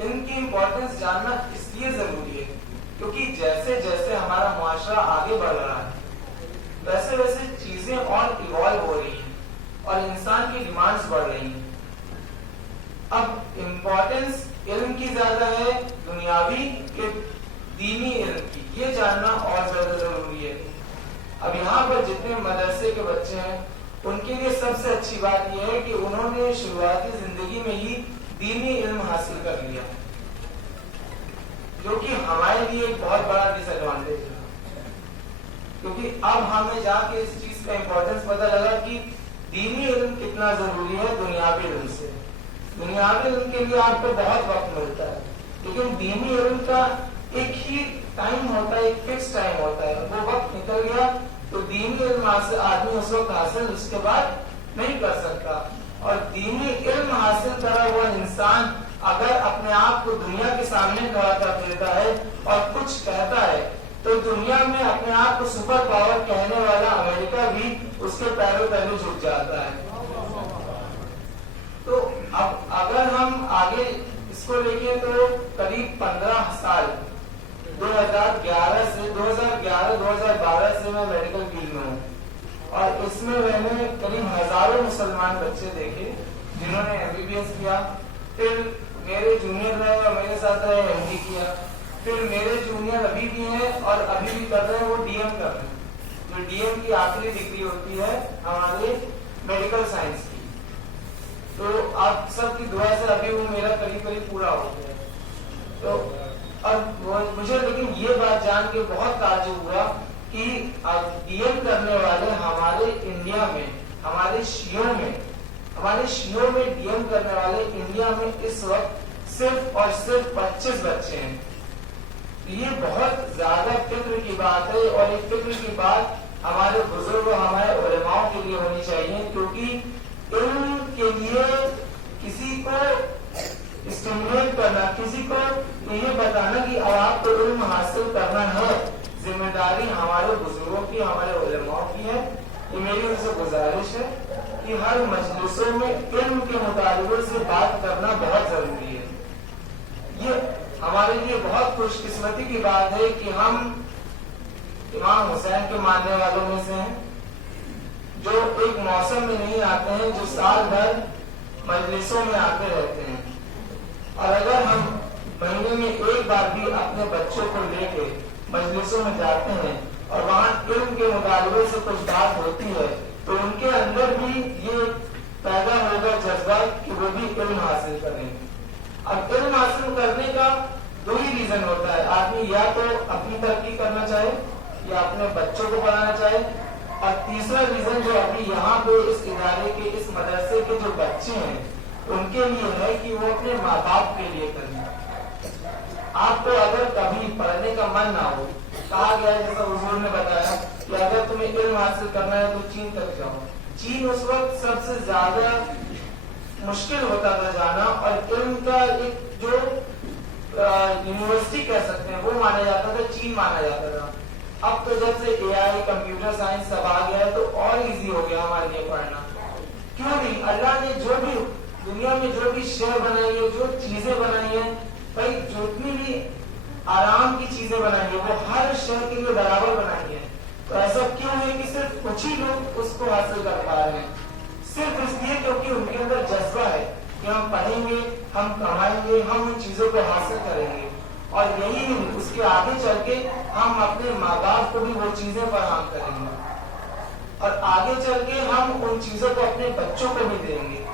ان کی امپورٹنس جاننا اس لیے ضروری ہے کیونکہ جیسے جیسے ہمارا معاشرہ آگے بڑھ رہا ہے ویسے ویسے چیزیں اور ایوالو ہو رہی ہیں اور انسان کی ڈیمانڈز بڑھ رہی ہیں. اب امپورٹنس علم کی زیادہ ہے دنیاوی کہ دینی علم کی، یہ جاننا اور زیادہ ضروری ہے. اب یہاں پر جتنے مدرسے کے بچے ہیں ان کے لیے سب سے اچھی بات یہ ہے کہ انہوں نے شروعاتی زندگی میں ہی دینی علم حاصل کر لیا، جو کہ ہمارے لیے ایک بہت بڑا ڈس ایڈوانٹیج ہے، کیونکہ اب ہمیں جا کے اس چیز کا امپورٹنس پتہ لگا کہ دینی علم کتنا ضروری ہے دنیاوی علم سے. دنیاوی علم کے لیے آپ کو بہت وقت ملتا ہے، لیکن دینی علم کا ایک ہی ٹائم ہوتا ہے، ایک فکس ٹائم ہوتا ہے. وہ وقت نکل گیا تو دینی علم آدمی اس وقت حاصل اس کے بعد نہیں کر سکتا. اور دینی علم حاصل کرا ہوا انسان اگر اپنے آپ کو دنیا کے سامنے کھڑا کر دیتا ہے اور کچھ کہتا ہے تو دنیا میں اپنے آپ کو سپر پاور کہنے والا امریکہ بھی اس کے پیروں تلے جھک جاتا ہے. تو اب اگر ہم آگے اس کو دیکھیں تو قریب 15 سال 2011 سے 2012 سے میں میڈیکل فیلڈ میں ہوں اور اس میں میں نے قریب ہزاروں مسلمان بچے دیکھے جنہوں نے MBBS کیا، پھر میرے جونیئر رہے اور میرے ساتھ رہے MD کیا، پھر میرے جونیئر ابھی بھی ہیں اور ابھی بھی کر رہے ہیں، وہ DM کر رہے ہیں، جو DM کی آخری ڈگری ہوتی ہے ہمارے میڈیکل سائنس کی. تو آپ سب کی دعا سے ابھی وہ میرا قریب پورا ہو گیا. تو اب مجھے لیکن یہ بات جان کے بہت تعجب ہوا کہ DM کرنے والے ہمارے انڈیا میں ہمارے شیعوں میں DM کرنے والے انڈیا میں اس وقت صرف اور صرف 25 بچے ہیں. یہ بہت زیادہ فکر کی بات ہے اور ایک فکر کی بات ہمارے بزرگ ہمارے علماء کے لیے ہونی چاہیے، کیونکہ علم کے لیے کسی کو اسٹیمولیٹ کرنا، کسی کو یہ بتانا کہ اب آپ کو علم حاصل کرنا ہے ذمہ داری ہمارے بزرگوں کی, ہمارے علماء کی ہے. یہ میری ان سے گزارش ہے کہ ہر مجلسوں میں علم کے مطالبے سے بات کرنا بہت ضروری ہے. یہ ہمارے لیے بہت خوش قسمتی کی بات ہے کہ ہم امام حسین کے ماننے والوں میں سے ہیں, جو ایک موسم میں نہیں آتے ہیں, جو سال بھر مجلسوں میں آتے رہتے ہیں. اور اگر ہم مہینے میں ایک بار بھی اپنے بچوں کو لے کے مجلسوں میں جاتے ہیں اور وہاں علم کے مطالبے سے کچھ بات ہوتی ہے, تو ان کے اندر بھی یہ پیدا ہوگا جذبہ کہ وہ بھی علم حاصل کریں. اب علم حاصل کرنے کا دو ہی ریزن ہوتا ہے. آدمی یا تو اپنی ترقی کرنا چاہے یا اپنے بچوں کو پڑھانا چاہے, اور تیسرا ریزن جو ابھی یہاں پہ اس ادارے کے, اس مدرسے کے جو بچے ہیں ان کے لیے ہے کہ وہ اپنے ماں باپ کے لیے کریں. آپ کو اگر کبھی پڑھنے کا من نہ ہو, کہا گیا ہے جیسا حضور نے بتایا کہ اگر تمہیں علم حاصل کرنا ہے تو چین تک جاؤ. چین اس وقت سب سے زیادہ مشکل ہوتا تھا جانا, اور علم کا ایک جو یونیورسٹی کہہ سکتے ہیں وہ مانا جاتا تھا, چین مانا جاتا تھا. اب تو جب سے اے آئی, کمپیوٹر سائنس سب آ گیا ہے تو اور ایزی ہو گیا ہمارے لیے پڑھنا. کیوں نہیں, اللہ نے جو بھی دنیا میں جو بھی شہر بنائی ہے, جو چیزیں بنائی ہیں, بھائی جتنی بھی آرام کی چیزیں بنائی ہیں وہ ہر شہر کے لیے برابر بنائی ہیں. تو ایسا کیوں ہے کہ صرف کچھ ہی لوگ اس کو حاصل کر پا رہے ہیں؟ صرف اس لیے کیونکہ ان کے اندر جذبہ ہے کہ ہم پڑھیں گے, ہم کمائیں گے, ہم ان چیزوں کو حاصل کریں گے. اور یہی نہیں, اس کے آگے چل کے ہم اپنے ماں باپ کو بھی وہ چیزیں فراہم کریں گے, اور آگے چل کے ہم ان چیزوں کو اپنے بچوں کو بھی دیں گے.